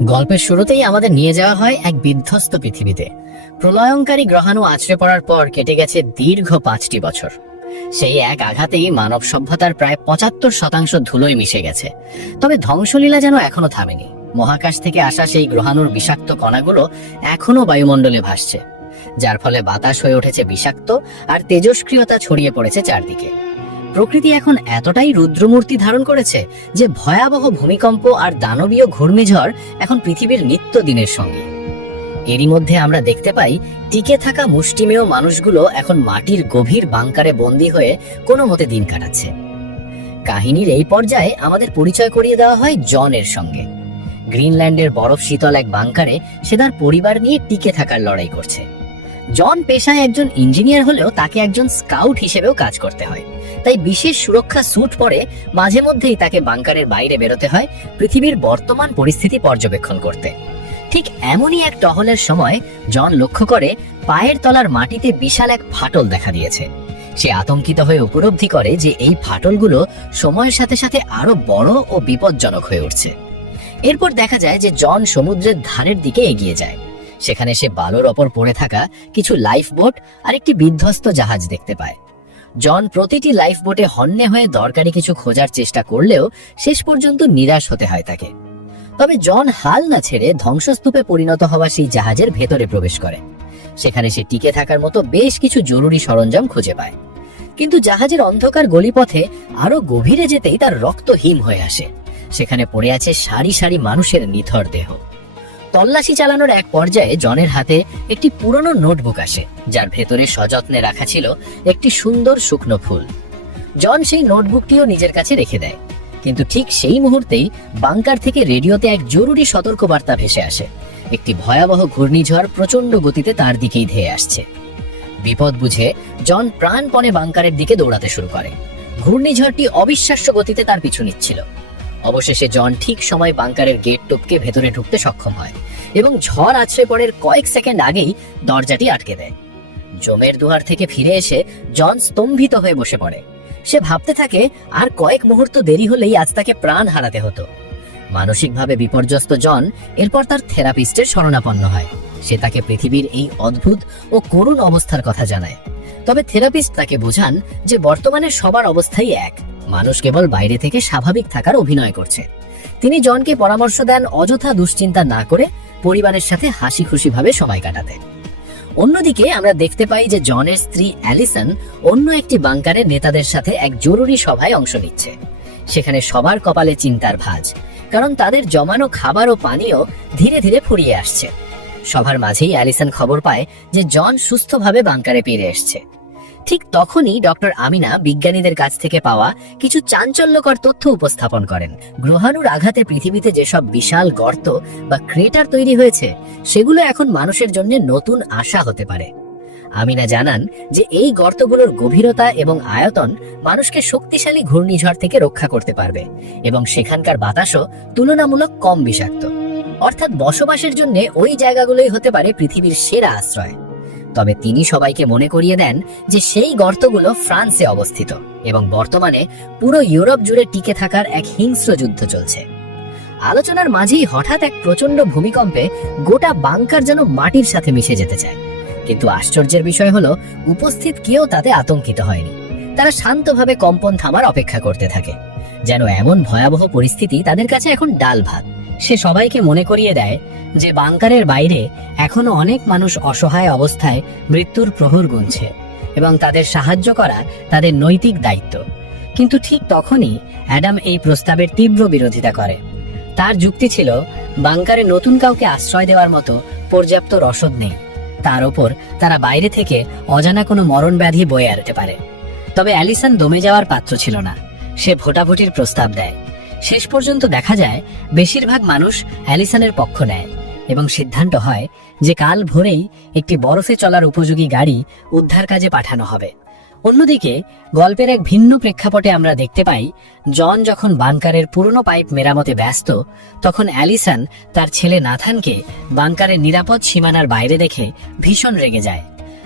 গল্পের শুরুতেই আমাদের নিয়ে যাওয়া হয় এক বিধ্বস্ত পৃথিবীতে। প্রলয়ঙ্কারী গ্রহাণু আছড়ে পড়ার পর কেটে গেছে দীর্ঘ 5টি বছর। সেই এক আঘাতেই মানব সভ্যতার প্রায় 75% ধুলোয় মিশে গেছে। তবে ধ্বংসলীলা যেন এখনো থামেনি। মহাকাশ থেকে আসা সেই গ্রহাণুর বিষাক্ত কণাগুলো এখনো বায়ুমণ্ডলে ভাসছে, যার ফলে বাতাস হয়ে উঠেছে বিষাক্ত আর তেজস্ক্রিয়তা ছড়িয়ে পড়েছে চারদিকে। প্রকৃতি এখন এতটাই রুদ্রমূর্তি ধারণ করেছে যে ভয়াবহ ভূমিকম্প আর দানবীয় ঘূর্ণিঝড় এখন পৃথিবীর নিত্যদিনের সঙ্গে। এরই মধ্যে আমরা দেখতে পাই টিকে থাকা মুষ্টিমেয় মানুষগুলো এখন মাটির গভীর বাংকারে বন্দী হয়ে কোনো মতে দিন কাটাচ্ছে। কাহিনীর এই পর্যায়ে আমাদের পরিচয় করিয়ে দেওয়া হয় জনের সঙ্গে। গ্রিনল্যান্ডের বরফ শীতল এক বাংকারে সে তার পরিবার নিয়ে টিকে থাকার লড়াই করছে। জন পেশায় একজন ইঞ্জিনিয়ার হলেও তাকে একজন স্কাউট হিসেবেও কাজ করতে হয়, তাই বিশেষ সুরক্ষা স্যুট পরে মাঝে মধ্যেই তাকে বাংকারের বাইরে বেরোতে হয় পৃথিবীর বর্তমান পরিস্থিতি পর্যবেক্ষণ করতে। ঠিক এমনই এক টহলের সময় জন লক্ষ্য করে পায়ের তলার মাটিতে বিশাল এক ফাটল দেখা দিয়েছে। সে আতঙ্কিত হয়ে উপলব্ধি করে যে এই ফাটলগুলো সময়ের সাথে সাথে আরো বড় ও বিপজ্জনক হয়ে উঠছে। এরপর দেখা যায় যে জন সমুদ্রের ধারের দিকে এগিয়ে যায়। সেখানে সে বালুর ওপর পড়ে থাকা কিছু লাইফ বোট আর একটি বিধ্বস্ত জাহাজ দেখতে পায়। জন প্রতিটি লাইফ বোটে হন্যে হয়ে দরকারি কিছু খোঁজার চেষ্টা করলেও শেষ পর্যন্ত নিরাশ হতে হয় তাকে। তবে জন হাল না ছেড়ে ধ্বংসস্তূপে পরিণত হওয়া সেই জাহাজের ভেতরে প্রবেশ করে। সেখানে সে টিকে থাকার মতো বেশ কিছু জরুরি সরঞ্জাম খুঁজে পায়। কিন্তু জাহাজের অন্ধকার গলিপথে আরো গভীরে যেতেই তার রক্ত হিম হয়ে আসে। সেখানে পড়ে আছে সারি সারি মানুষের নিথর দেহ। তল্লাশি চালানোর এক পর্যায়ে জনের হাতে একটি পুরনো নোটবুক আসে, যার ভেতরে সযত্নে রাখা ছিল একটি সুন্দর শুকনো ফুল। জন সেই নোটবুকটিও নিজের কাছে রেখে দেয়। কিন্তু ঠিক সেই মুহূর্তেই বাংকার থেকে রেডিওতে এক জরুরি সতর্কবার্তা ভেসে আসে। একটি ভয়াবহ ঘূর্ণিঝড় প্রচন্ড গতিতে তার দিকেই ধেয়ে আসছে। বিপদ বুঝে জন প্রাণপণে বাংকারের দিকে দৌড়াতে শুরু করে। ঘূর্ণিঝড়টি অবিশ্বাস্য গতিতে তার পিছু নিচ্ছিল। অবশেষে জন ঠিক সময় বাংকারের গেট টপকে ভেতরে ঢুকতে সক্ষম হয় এবং ঝড় আছড়ে পড়ার কয়েক সেকেন্ড আগেই দরজাটি আটকে দেয়। জমের দুয়ার থেকে ফিরে এসে জন স্তম্ভিত হয়ে বসে পড়ে। সে ভাবতে থাকে আর কয়েক মুহূর্ত দেরি হলেই আজ তাকে প্রাণ হারাতে হতো। মানসিকভাবে বিপর্যস্ত জন এরপর তার থেরাপিস্টের শরণাপন্ন হয়। সে তাকে পৃথিবীর এই অদ্ভুত ও করুণ অবস্থার কথা জানায়। তবে থেরাপিস্ট তাকে বোঝান যে বর্তমানে সবার অবস্থাই এক, মানুষ কেবল বাইরে থেকে স্বাভাবিক থাকার অভিনয় করছে। তিনি জনকে পরামর্শ দেন অযথা দুশ্চিন্তা না করে পরিবারের সাথে হাসি খুশি ভাবে সময় কাটাতে। অন্যদিকে আমরা দেখতে পাই যে জনের স্ত্রী অ্যালিসন অন্য একটি বাংকারের নেতাদের সাথে এক জরুরি সভায় অংশ নিচ্ছে। সেখানে সবার কপালে চিন্তার ভাঁজ, কারণ তাদের জমানো খাবার ও পানীয় ধীরে ধীরে ফুরিয়ে আসছে। সভার মাঝেই অ্যালিসন খবর পায় যে জন সুস্থভাবে বাংকারে ফিরে এসছে। ঠিক তখনই ডক্টর আমিনা বিজ্ঞানীদের কাছ থেকে পাওয়া কিছু চাঞ্চল্যকর তথ্য উপস্থাপন করেন। গ্রহাণুর আঘাতে পৃথিবীতে যেসব বিশাল গর্ত বা ক্রেটার তৈরি হয়েছে, সেগুলো এখন মানুষের জন্য নতুন আশা হতে পারে। আমিনা জানান যে এই গর্তগুলোর গভীরতা এবং আয়তন মানুষকে শক্তিশালী ঘূর্ণিঝড় থেকে রক্ষা করতে পারবে এবং সেখানকার বাতাসও তুলনামূলক কম বিষাক্ত। অর্থাৎ বসবাসের জন্য ওই জায়গাগুলোই হতে পারে পৃথিবীর সেরা আশ্রয়। তবে তিনি সবাইকে মনে করিয়ে দেন যে সেই গর্তগুলো ফ্রান্সে অবস্থিত এবং বর্তমানে পুরো ইউরোপ জুড়ে টিকে থাকার এক হিংস্র যুদ্ধ চলছে। আলোচনার মাঝেই হঠাৎ এক প্রচন্ড ভূমিকম্পে গোটা বাংকার যেন মাটির সাথে মিশে যেতে চায়। কিন্তু আশ্চর্যের বিষয় হলো উপস্থিত কেউ তাতে আতঙ্কিত হয়নি। তারা শান্তভাবে কম্পন থামার অপেক্ষা করতে থাকে, যেন এমন ভয়াবহ পরিস্থিতি তাদের কাছে এখন ডাল ভাত। সে সবাইকে মনে করিয়ে দেয় যে বাংকারের বাইরে এখনো অনেক মানুষ অসহায় অবস্থায় মৃত্যুর প্রহর গুনছে এবং তাদের সাহায্য করা তাদের নৈতিক দায়িত্ব। কিন্তু ঠিক তখনই অ্যাডাম এই প্রস্তাবের তীব্র বিরোধিতা করে। তার যুক্তি ছিল বাংকারে নতুন কাউকে আশ্রয় দেওয়ার মতো পর্যাপ্ত রসদ নেই। তার ওপর তারা বাইরে থেকে অজানা কোনো মরণ ব্যাধি বয়ে আনতে পারে। তবে অ্যালিসন দমে যাওয়ার পাত্র ছিল না। সে ভোটাভুটির প্রস্তাব দেয়। শেষ পর্যন্ত দেখা যায় বেশিরভাগ মানুষ অ্যালিসনের পক্ষ নেয় এবং সিদ্ধান্ত হয় যে কাল ভোরেই একটি বরফে চলার উপযোগী গাড়ি উদ্ধার কাজে পাঠানো হবে। অন্যদিকে গল্পের এক ভিন্ন প্রেক্ষাপটে আমরা দেখতে পাই জন যখন বাংকারের পুরনো পাইপ মেরামতে ব্যস্ত, তখন অ্যালিসন তার ছেলে নাথানকে বাংকারের নিরাপদ সীমানার বাইরে দেখে ভীষণ রেগে যায়।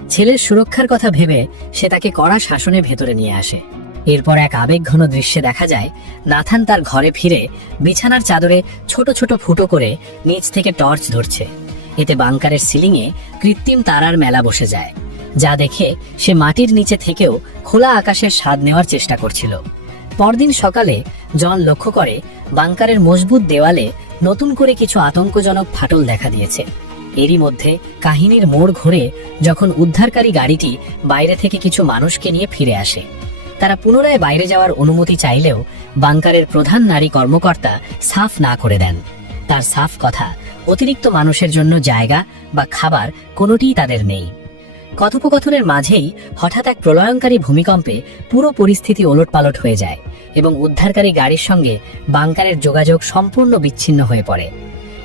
ছেলের সুরক্ষার কথা ভেবে সে তাকে কড়া শাসনের ভেতরে নিয়ে আসে। এরপর এক আবেগঘন দৃশ্যে দেখা যায় নাথান তার ঘরে ফিরে বিছানার চাদরে ছোট ছোট ফুটো করে নিচ থেকে টর্চ ধরছে। এতে বাংকারের সিলিংয়ে কৃত্রিম তারার মেলা বসে যায়, যা দেখে সে মাটির নিচে থেকেও খোলা আকাশের স্বাদ নেওয়ার চেষ্টা করছিল। পরদিন সকালে জন লক্ষ্য করে বাংকারের মজবুত দেওয়ালে নতুন করে কিছু আতঙ্কজনক ফাটল দেখা দিয়েছে। এরই মধ্যে কাহিনীর মোড় ঘুরে যখন উদ্ধারকারী গাড়িটি বাইরে থেকে কিছু মানুষকে নিয়ে ফিরে আসে। তারা পুনরায় বাইরে যাওয়ার অনুমতি চাইলেও বাংকারের প্রধান নারী কর্মকর্তা সাফ না করে দেন। তার সাফ কথা, অতিরিক্ত মানুষের জন্য জায়গা বা খাবার কোনোটিই তাদের নেই। কথোপকথনের মাঝেই হঠাৎ এক প্রলয়ঙ্কারী ভূমিকম্পে পুরো পরিস্থিতি ওলটপালট হয়ে যায় এবং উদ্ধারকারী গাড়ির সঙ্গে বাংকারের যোগাযোগ সম্পূর্ণ বিচ্ছিন্ন হয়ে পড়ে।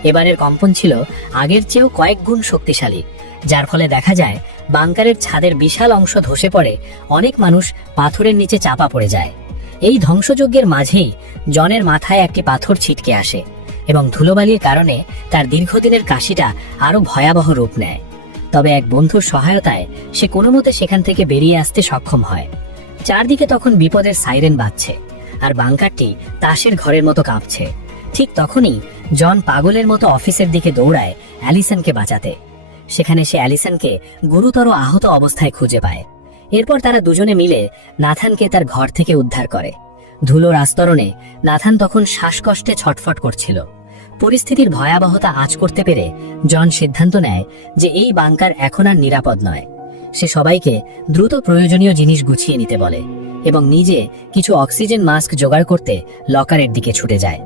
এবারের কম্পন ছিল আগের চেয়েও কয়েক গুণ শক্তিশালী, যার ফলে দেখা যায় বাংকারের ছাদের বিশাল অংশ ধসে পড়ে, অনেক মানুষ পাথরের নিচে চাপা পড়ে যায়। এই ধ্বংসযজ্ঞের মাঝেই জনের মাথায় একটি পাথর ছিটকে আসে এবং ধুলোবালির কারণে তার দীর্ঘদিনের কাশিটা আরো ভয়াবহ রূপ নেয়। তবে এক বন্ধুর সহায়তায় সে কোনো মতে সেখান থেকে বেরিয়ে আসতে সক্ষম হয়। চারদিকে তখন বিপদের সাইরেন বাজছে আর বাংকারটি তাসের ঘরের মতো কাঁপছে। ঠিক তখনই জন পাগলের মতো অফিসের দিকে দৌড়ায় অ্যালিসনকে বাঁচাতে। সেখানে সে অ্যালিসনকে গুরুতর আহত অবস্থায় খুঁজে পায়। এরপর তারা দুজনে মিলে নাথানকে তার ঘর থেকে উদ্ধার করে। ধুলোর আস্তরণে নাথান তখন শ্বাসকষ্টে ছটফট করছিল। পরিস্থিতির ভয়াবহতা আঁচ করতে পেরে জন সিদ্ধান্ত নেয় যে এই বাংকার এখন আর নিরাপদ নয়। সে সবাইকে দ্রুত প্রয়োজনীয় জিনিস গুছিয়ে নিতে বলে এবং নিজে কিছু অক্সিজেন মাস্ক জোগাড় করতে লকারের দিকে ছুটে যায়।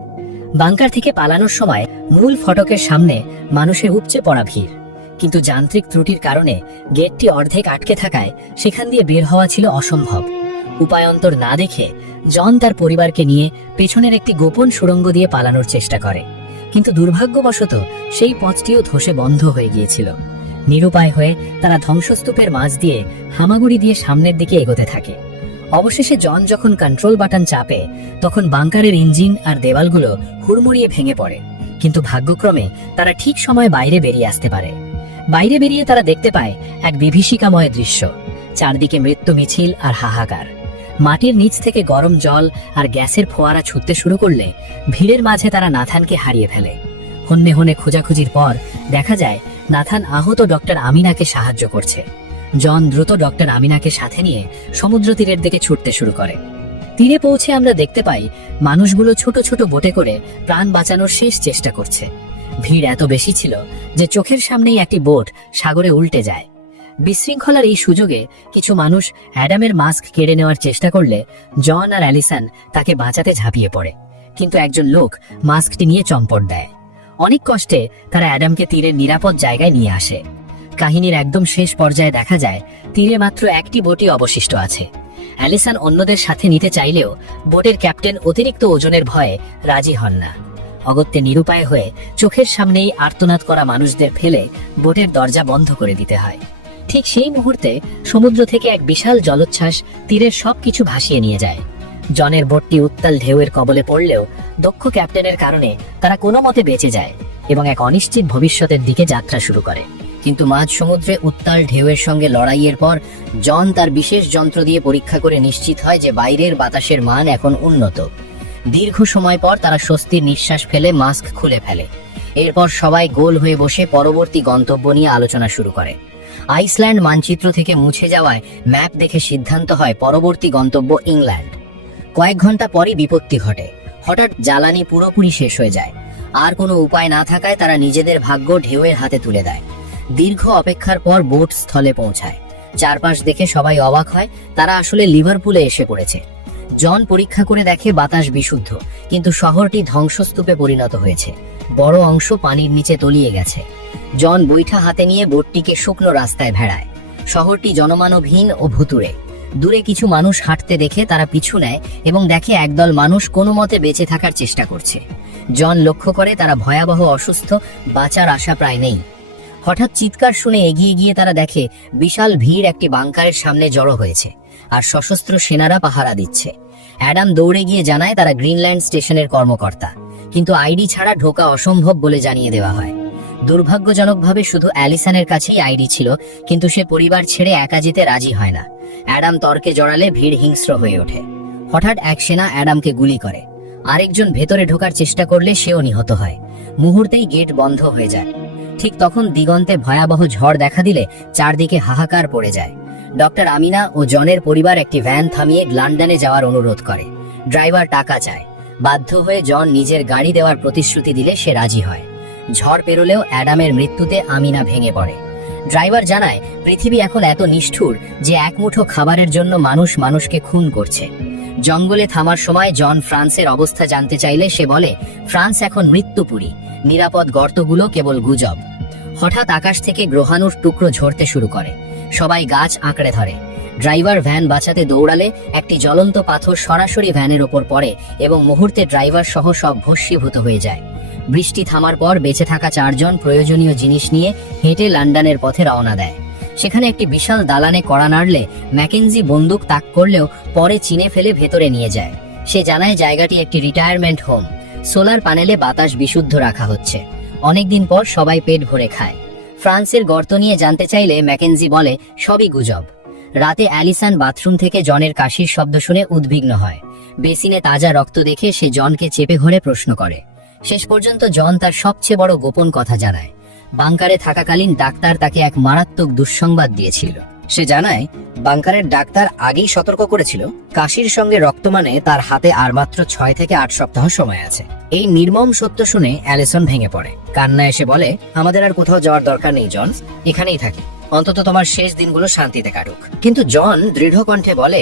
বাংকার থেকে পালানোর সময় মূল ফটকের সামনে মানুষের উপচে পড়া ভিড়, কিন্তু যান্ত্রিক ত্রুটির কারণে গেটটি অর্ধেক আটকে থাকায় সেখান দিয়ে বের হওয়া ছিল অসম্ভব। উপায়ন্তর না দেখে জন তার পরিবারকে নিয়ে পেছনের একটি গোপন সুড়ঙ্গ দিয়ে পালানোর চেষ্টা করে, কিন্তু দুর্ভাগ্যবশত সেই পথটিও ধসে বন্ধ হয়ে গিয়েছিল। নিরুপায় হয়ে তারা ধ্বংসস্তূপের মাঝ দিয়ে হামাগুড়ি দিয়ে সামনের দিকে এগোতে থাকে। অবশেষে জন যখন কন্ট্রোল বাটন চাপে তখন বাংকারের ইঞ্জিন আর দেওয়ালগুলো হুড়মুড়িয়ে ভেঙে পড়ে, কিন্তু ভাগ্যক্রমে তারা ঠিক সময় বাইরে বেরিয়ে আসতে পারে। বাইরে বেরিয়ে তারা দেখতে পায় এক বিভীষিকাময় দৃশ্য। চারদিকে মৃত্যু মিছিল আর হাহাকার। মাটির নিচ থেকে গরম জল আর গ্যাসের ফোয়ারা ছুটতে শুরু করলে ভিড়ের মাঝে তারা নাথানকে হারিয়ে ফেলে। হন্যে হন্যে খোঁজাখুঁজির পর দেখা যায় নাথান আহত ডক্টর আমিনাকে সাহায্য করছে। জন দ্রুত ডক্টর আমিনাকে সাথে নিয়ে সমুদ্র তীরের দিকে ছুটতে শুরু করে। তীরে পৌঁছে আমরা দেখতে পাই মানুষগুলো ছোট ছোট বোটে করে প্রাণ বাঁচানোর শেষ চেষ্টা করছে। ভিড় এত বেশি ছিল যে চোখের সামনেই একটি বোট সাগরে উল্টে যায়। বিশৃঙ্খলার এই সুযোগে কিছু মানুষ অ্যাডামের মাস্ক কেড়ে নেওয়ার চেষ্টা করলে জন আর অ্যালিসন তাকে বাঁচাতে ঝাঁপিয়ে পড়ে, কিন্তু একজন লোক মাস্কটি নিয়ে চম্পট দেয়। অনেক কষ্টে তারা অ্যাডামকে তীরের নিরাপদ জায়গায় নিয়ে আসে। কাহিনীর একদম শেষ পর্যায়ে দেখা যায় তীরে মাত্র একটি বোটই অবশিষ্ট আছে। অ্যালিসন অন্যদের সাথে নিতে চাইলেও বোটের ক্যাপ্টেন অতিরিক্ত ওজনের ভয়ে রাজি হন না। অগত্যে নিরুপায় হয়ে চোখের সামনেই আর্তনাদ করা মানুষদের ফেলে বোটের দরজা বন্ধ করে দিতে হয়। ঠিক সেই মুহূর্তে সমুদ্র থেকে এক বিশাল জলোচ্ছ্বাস তীরের সবকিছু ভাসিয়ে নিয়ে যায়। জনের বোটটি উত্তাল ঢেউয়ের কবলে পড়লেও দক্ষ ক্যাপ্টেনের কারণে তারা কোনো মতে বেঁচে যায় এবং এক অনিশ্চিত ভবিষ্যতের দিকে যাত্রা শুরু করে। কিন্তু মাঝ সমুদ্রে উত্তাল ঢেউয়ের সঙ্গে লড়াইয়ের পর জন তার বিশেষ যন্ত্র দিয়ে পরীক্ষা করে নিশ্চিত হয় যে বাইরের বাতাসের মান এখন উন্নত। দীর্ঘ সময় পর তারা স্বস্তির নিঃশ্বাস ফেলে মাস্ক খুলে ফেলে। এরপর সবাই গোল হয়ে বসে পরবর্তী গন্তব্য নিয়ে আলোচনা শুরু করে। আইসল্যান্ড মানচিত্র থেকে মুছে যাওয়ায় ম্যাপ দেখে সিদ্ধান্ত হয় পরবর্তী গন্তব্য ইংল্যান্ড। কয়েক ঘন্টা পরই বিপত্তি ঘটে। হঠাৎ জ্বালানি পুরোপুরি শেষ হয়ে যায়। আর কোনো উপায় না থাকায় তারা নিজেদের ভাগ্য ঢেউয়ের হাতে তুলে দেয়। দীর্ঘ অপেক্ষার পর বোট স্থলে পৌঁছায়। চারপাশ দেখে সবাই অবাক হয়, তারা আসলে লিভারপুলে এসে পড়েছে। জন পরীক্ষা করে দেখে বাতাস বিশুদ্ধ, কিন্তু শহরটি ধ্বংসস্তূপে পরিণত হয়েছে। বড় অংশ পানির নিচে তলিয়ে গেছে। জন বৈঠা হাতে নিয়ে বোটটিকে শুকনো রাস্তায় ভেড়ায়। শহরটি জনমানবহীন ও ভুতুড়ে। দূরে কিছু মানুষ হাঁটতে দেখে তারা পিছু নেয় এবং দেখে একদল মানুষ কোনো মতে বেঁচে থাকার চেষ্টা করছে। জন লক্ষ্য করে তারা ভয়াবহ অসুস্থ, বাঁচার আশা প্রায় নেই। হঠাৎ চিৎকার শুনে এগিয়ে গিয়ে তারা দেখে বিশাল ভিড় একটি বাংকারের সামনে জড়ো হয়েছে আর সশস্ত্র সেনারা পাহারা দিচ্ছে। অ্যাডাম দৌড়ে গিয়ে জানায় তারা গ্রিনল্যান্ড স্টেশনের কর্মকর্তা, কিন্তু আইডি ছাড়া ঢোকা অসম্ভব বলে জানিয়ে দেওয়া হয়। দুর্ভাগ্যজনকভাবে শুধু অ্যালিসনের কাছেই আইডি ছিল, কিন্তু সে পরিবার ছেড়ে একা যেতে রাজি হয় না। অ্যাডাম তর্কে জড়ালে ভিড় হিংস্র হয়ে ওঠে। হঠাৎ এক সেনা অ্যাডামকে গুলি করে। আরেকজন ভেতরে ঢোকার চেষ্টা করলে সেও নিহত হয়। মুহূর্তেই গেট বন্ধ হয়ে যায়। ঠিক তখন দিগন্তে ভয়াবহ ঝড় দেখা দিলে চারদিকে হাহাকার পড়ে যায়। ডক্টর আমিনা ও জনের পরিবার একটি ভ্যান থামিয়ে লন্ডনে যাওয়ার অনুরোধ করে। ড্রাইভার টাকা চায়। বাধ্য হয়ে জন নিজের গাড়ি দেওয়ার প্রতিশ্রুতি দিলে সে রাজি হয়। ঝড় পেরোলেও অ্যাডামের মৃত্যুতে আমিনা ভেঙে পড়ে। ড্রাইভার জানায়, পৃথিবী এখন এত নিষ্ঠুর যে এক মুঠো খাবারের জন্য মানুষ মানুষকে খুন করছে। জঙ্গলে থামার সময় জন ফ্রান্সের অবস্থা জানতে চাইলে সে বলে, ফ্রান্স এখন মৃত্যুপুরী, নিরাপদ গর্তগুলো কেবল গুজব। হঠাৎ আকাশ থেকে গ্রহাণুর টুকরো ঝরতে শুরু করে। সবাই গাছ আঁকড়ে ধরে। ড্রাইভার ভ্যান বাঁচাতে দৌড়ালে একটি জ্বলন্ত পাথর সরাসরি ভ্যানের ওপর পড়ে এবং মুহূর্তে ড্রাইভার সহ সব ভস্মীভূত হয়ে যায়। বৃষ্টি থামার পর বেঁচে থাকা চারজন প্রয়োজনীয় জিনিস নিয়ে হেঁটে লন্ডনের পথে রওনা দেয়। সেখানে একটি বিশাল দালানে কড়া নাড়লে ম্যাকেনজি বন্দুক তাক করলেও পরে চিনে ফেলে ভেতরে নিয়ে যায়। সে জানায় জায়গাটি একটি রিটায়ারমেন্ট হোম। সোলার প্যানেলে বাতাস বিশুদ্ধ রাখা হচ্ছে। অনেকদিন পর সবাই পেট ভরে খায়। ফ্রান্সের গর্ত নিয়ে জানতে চাইলে ম্যাকেনজি বলে, সবই গুজব। রাতে অ্যালিসন বাথরুম থেকে জনের কাশির শব্দ শুনে উদ্বিগ্ন হয়। বেসিনে তাজা রক্ত দেখে সে জনকে চেপে ধরে প্রশ্ন করে। শেষ পর্যন্ত জন তার সবচেয়ে বড় গোপন কথা জানায়। বাংকারে থাকাকালীন ডাক্তার তাকে এক মারাত্মক দুঃসংবাদ দিয়েছিল। সে জানায়, বাংকারের ডাক্তার আগেই সতর্ক করেছিল কাশির সঙ্গে রক্ত মানে তার হাতে আর মাত্র 6 থেকে 8 সপ্তাহ সময় আছে। এই নির্মম সত্য শুনে অ্যালিসন ভেঙে পড়ে। কান্না এসে বলে, আমাদের আর কোথাও যাওয়ার দরকার নেই জন, এখানেই থাকি। অন্তত তোমার শেষ দিনগুলো শান্তিতে কাটুক। কিন্তু জন দৃঢ় কণ্ঠে বলে,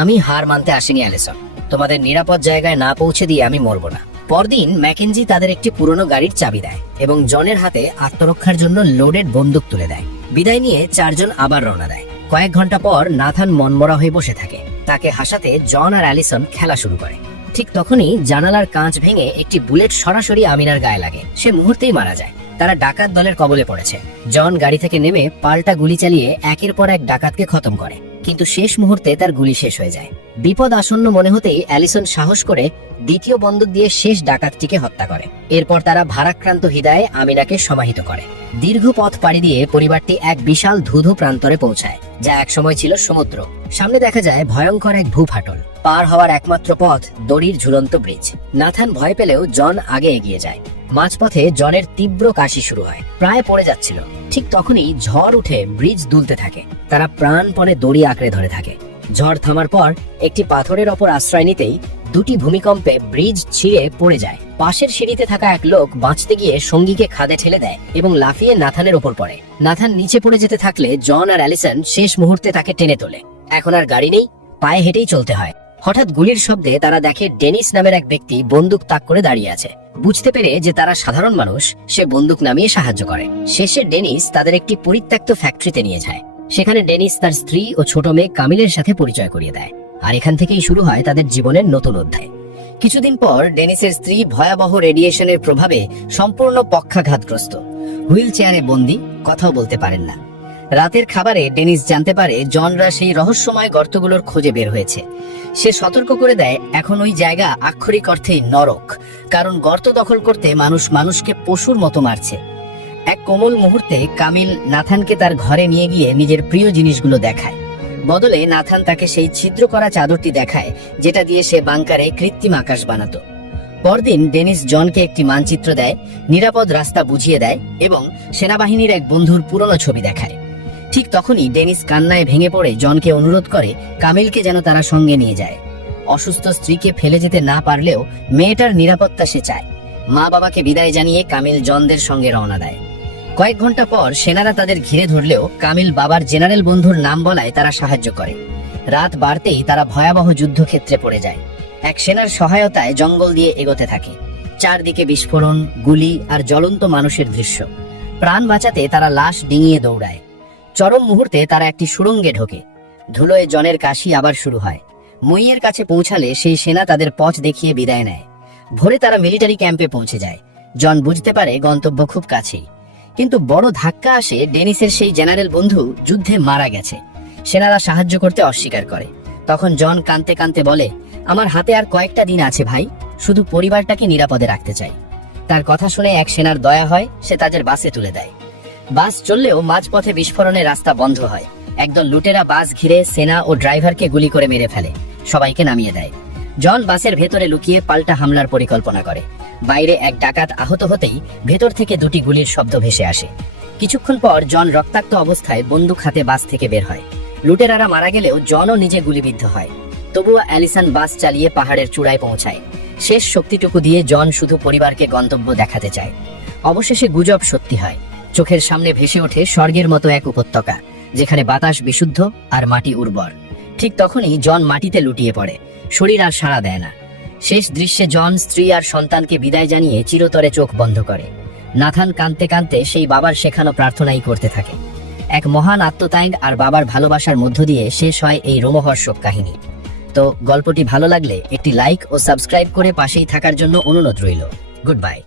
আমি হার মানতে আসিনি অ্যালিসন, তোমাদের নিরাপদ জায়গায় না পৌঁছে দিয়ে আমি মরবো না। পরদিন ম্যাকেনজি তাদের একটি পুরনো গাড়ির চাবি দেয় এবং জনের হাতে আত্মরক্ষার জন্য লোডেড বন্দুক তুলে দেয়। বিদায় নিয়ে চারজন আবার রওনা দেয়। কয়েক ঘন্টা পর নাথান মনমরা হয়ে বসে থাকে। তাকে হাসাতে জন আর অ্যালিসন খেলা শুরু করে। ঠিক তখনই জানালার কাঁচ ভেঙে একটি বুলেট সরাসরি আমিনার গায়ে লাগে। সে মুহূর্তেই মারা যায়। তারা ডাকাত দলের কবলে পড়েছে। জন গাড়ি থেকে নেমে পাল্টা গুলি চালিয়ে একের পর এক ডাকাতকে খতম করে, কিন্তু শেষ মুহূর্তে তার গুলি শেষ হয়ে যায়। বিপদ আসন্ন মনে হতেই অ্যালিসন সাহস করে দ্বিতীয় বন্দুক দিয়ে শেষ ডাকাতটিকে হত্যা করে। এরপর তারা ভারাক্রান্ত হৃদয়ে আমিনাকে সমাহিত করে। দীর্ঘ পথ পাড়ি দিয়ে পরিবারটি এক বিশাল ধুধু প্রান্তরে পৌঁছায়, যা একসময় ছিল সমুদ্র। সামনে দেখা যায় ভয়ঙ্কর এক ভূফাটল। পার হওয়ার একমাত্র পথ দড়ির ঝুলন্ত ব্রিজ। নাথান ভয় পেলেও জন আগে এগিয়ে যায়। মাঝপথে জনের তীব্র কাশি শুরু হয়, প্রায় পড়ে যাচ্ছিল। ঠিক তখনই ঝড় উঠে ব্রিজ দুলতে থাকে। তারা প্রাণপণে দড়ি আঁকড়ে ধরে থাকে। ঝড় থামার পর একটি পাথরের ওপর আশ্রয় নিতেই দুটি ভূমিকম্পে ব্রিজ ছিঁড়ে পড়ে যায়। পাশের সিঁড়িতে থাকা এক লোক বাঁচতে গিয়ে সঙ্গীকে খাদে ঠেলে দেয় এবং লাফিয়ে নাথানের ওপর পড়ে। নাথান নিচে পড়ে যেতে থাকলে জন আর অ্যালিসন শেষ মুহূর্তে তাকে টেনে তোলে। এখন আর গাড়ি নেই, পায়ে হেঁটেই চলতে হয়। হঠাৎ গুলির শব্দে তারা দেখে ডেনিস নামের এক ব্যক্তি বন্দুক তাক করে দাঁড়িয়ে আছে। বুঝতে পেরে যে তারা সাধারণ মানুষ, সে বন্দুক নামিয়ে সাহায্য করে। শেষে ডেনিস তাদের একটি পরিত্যক্ত ফ্যাক্টরিতে নিয়ে যায়। সেখানে ডেনিস তার স্ত্রী ও ছোট মেয়ে কামিলের সাথে পরিচয় করিয়ে দেয়। আর এখান থেকেই শুরু হয় তাদের জীবনের নতুন অধ্যায়। কিছুদিন পর ডেনিসের স্ত্রী ভয়াবহ রেডিয়েশনের প্রভাবে সম্পূর্ণ পক্ষাঘাতগ্রস্ত, হুইল চেয়ারে বন্দী, কথাও বলতে পারেন না। রাতের খাবারে ডেনিস জানতে পারে জনরা সেই রহস্যময় গর্তগুলোর খোঁজে বের হয়েছে। সে সতর্ক করে দেয়, এখন ওই জায়গা আক্ষরিক অর্থেই নরক, কারণ গর্ত দখল করতে মানুষ মানুষকে পশুর মতো মারছে। এক কোমল মুহূর্তে কামিল নাথানকে তার ঘরে নিয়ে গিয়ে নিজের প্রিয় জিনিসগুলো দেখায়। বদলে নাথান তাকে সেই ছিদ্র করা চাদরটি দেখায়, যেটা দিয়ে সে বাংকারে কৃত্রিম আকাশ বানাতো। পরদিন ডেনিস জনকে একটি মানচিত্র দেয়, নিরাপদ রাস্তা বুঝিয়ে দেয় এবং সেনাবাহিনীর এক বন্ধুর পুরনো ছবি দেখায়। ঠিক তখনই ডেনিস কান্নায় ভেঙে পড়ে জনকে অনুরোধ করে কামিলকে যেন তারা সঙ্গে নিয়ে যায়। অসুস্থ স্ত্রীকে ফেলে যেতে না পারলেও মেয়েটার নিরাপত্তা সে চায়। মা বাবাকে বিদায় জানিয়ে কামিল জনদের সঙ্গে রওনা দেয়। কয়েক ঘন্টা পর সেনারা তাদের ঘিরে ধরলেও কামিল বাবার জেনারেল বন্ধুর নাম বলায় তারা সাহায্য করে। রাত বাড়তেই তারা ভয়াবহ যুদ্ধক্ষেত্রে পড়ে যায়। এক সেনার সহায়তায় জঙ্গল দিয়ে এগোতে থাকে। চারদিকে বিস্ফোরণ, গুলি আর জ্বলন্ত মানুষের দৃশ্য। প্রাণ বাঁচাতে তারা লাশ ডিঙিয়ে দৌড়ায়। চরম মুহূর্তে তারা একটি সুড়ঙ্গে ঢোকে। ধুলোয় জনের কাশি আবার শুরু হয়। মইয়ের কাছে পৌঁছালে সেই সেনা তাদের পথ দেখিয়ে বিদায় নেয়। ভোরে তারা মিলিটারি ক্যাম্পে পৌঁছে যায়। জন বুঝতে পারে গন্তব্য খুব কাছেই। কিন্তু বড় ধাক্কা আসে, ডেনিসের সেই জেনারেল বন্ধু যুদ্ধে মারা গেছে। সেনারা সাহায্য করতে অস্বীকার করে। তখন জন কাঁদতে কাঁদতে বলে, আমার হাতে আর কয়েকটা দিন আছে ভাই, শুধু পরিবারটাকে নিরাপদে রাখতে চাই। তার কথা শুনে এক সেনার দয়া হয়, সে তাদের বাসে তুলে দেয়। বাস চললেও মাঝপথে বিস্ফোরণে রাস্তা বন্ধ হয়। একদল লুটেরা বাস ঘিরে সেনা ও ড্রাইভারকে গুলি করে মেরে ফেলে, সবাইকে নামিয়ে দেয়। জন বাসের ভেতরে লুকিয়ে পাল্টা হামলার পরিকল্পনা করে। বাইরে এক ডাকাত আহত হতেই ভেতর থেকে দুটি গুলির শব্দ ভেসে আসে। কিছুক্ষণ পর জন রক্তাক্ত অবস্থায় বন্দুক হাতে বাস থেকে বের হয়। লুটেরারা মারা গেলেও জনও নিজে গুলিবিদ্ধ হয়। তবুও অ্যালিসন বাস চালিয়ে পাহাড়ের চূড়ায় পৌঁছায়। শেষ শক্তিটুকু দিয়ে জন শুধু পরিবারকে গন্তব্য দেখাতে চায়। অবশেষে গুজব সত্যি হয়। চোখের সামনে ভেসে ওঠে স্বর্গের মতো এক উপত্যকা, যেখানে বাতাস বিশুদ্ধ আর মাটি উর্বর। ঠিক তখনই জন মাটিতে লুটিয়ে পড়ে, শরীর আর সাড়া দেয় না। শেষ দৃশ্যে জন স্ত্রী আর সন্তানকে বিদায় জানিয়ে চিরতরে চোখ বন্ধ করে। নাথান কাঁদতে কাঁদতে সেই বাবার শেখানো প্রার্থনাই করতে থাকে। এক মহান আত্মত্যাগ আর বাবার ভালোবাসার মধ্য দিয়ে শেষ হয় এই রোমহর্ষক কাহিনী। তো গল্পটি ভালো লাগলে একটি লাইক ও সাবস্ক্রাইব করে পাশেই থাকার জন্য অনুরোধ রইল। Good bye.